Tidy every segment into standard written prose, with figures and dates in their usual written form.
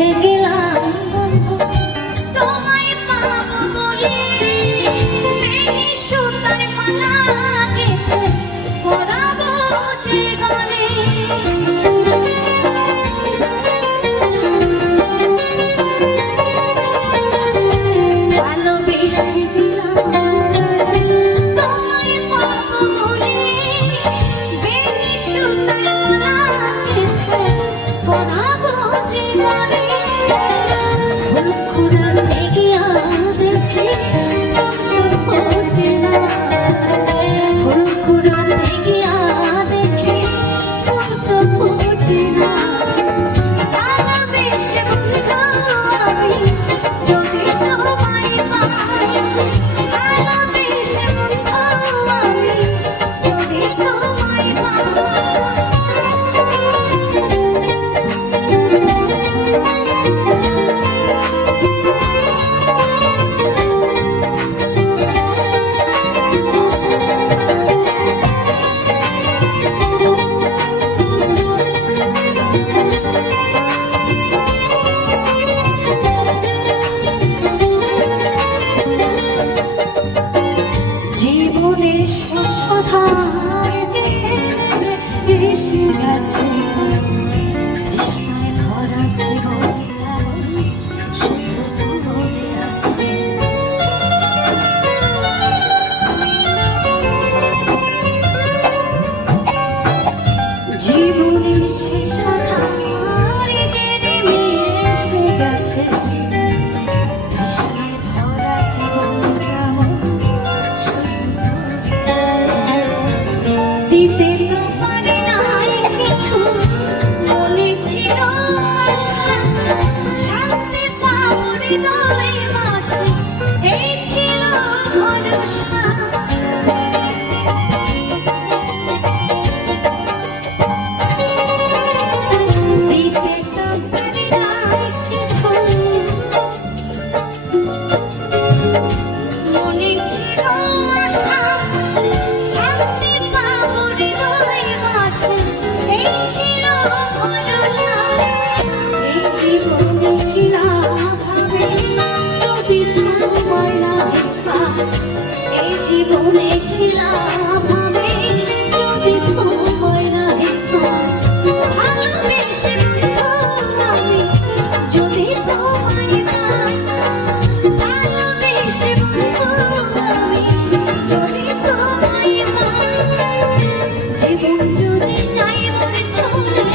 ভালোবেসে গেলাম বন্ধু তোমায় পাবো বলে, সুতার মালা গেঁথে পরাবো যে গলে। ভালোবেসে গেলাম তোমায় পাবো বলে, সুতার মালা গেঁথে পরাবো যে গলে। ফুল কুড়াতে গিয়া দেখি ফোটে না, ফুল কুড়াতে গিয়া দেখি ফুল তো ফোটে না। ভালোবেসে বন্ধু আমি যদি তোমায় পাই, ভালোবেসে বন্ধু আমি যদি তোমায় পাই। জীবনের শেষ কথায় যে এসে গেছে, তৃষ্ণায় ভরা জীবনটা শুধু পড়ে আছে। জীবনের শেষ কথায় যে নেমে এসে গেছে, তৃষ্ণায় ভরা জীবনটা দিতে তো পারি নাই কিছু, মনে ছিল আশা শান্তি পাবো হৃদয় মাঝে, এই ছিল ভরসা। দিতে তো পারি নাই কিছু, মনে ছিল আশা শান্তি পাবো হৃদয় মাঝে, এই ছিল ভরসা। এই জীবনে কি লাভ হবে যদি তোমায় না পাই, এই জীবনে কি লাভ হবে যদি তোমায় না পাই। ভালোবেসে বন্ধু আমি যদি তোমায় পাই, ভালোবেসে বন্ধু আমি যদি তোমায় পাই। জীবন যদি যাই মরে চলে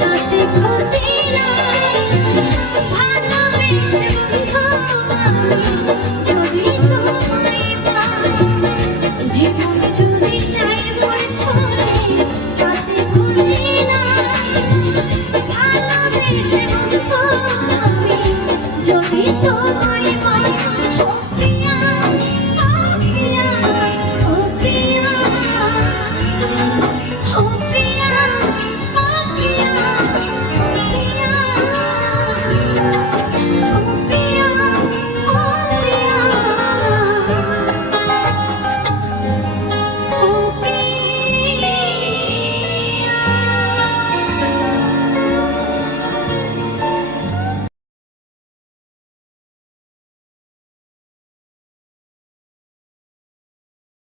তাতে ক্ষতি নাই, ভালোবেসে বন্ধু আমি যদি তোমায় পাই। জীবন যদি যাই মরে চলে তাতে ক্ষতি নাই, ভালোবেসে বন্ধু আমি যদি তোমায় পাই।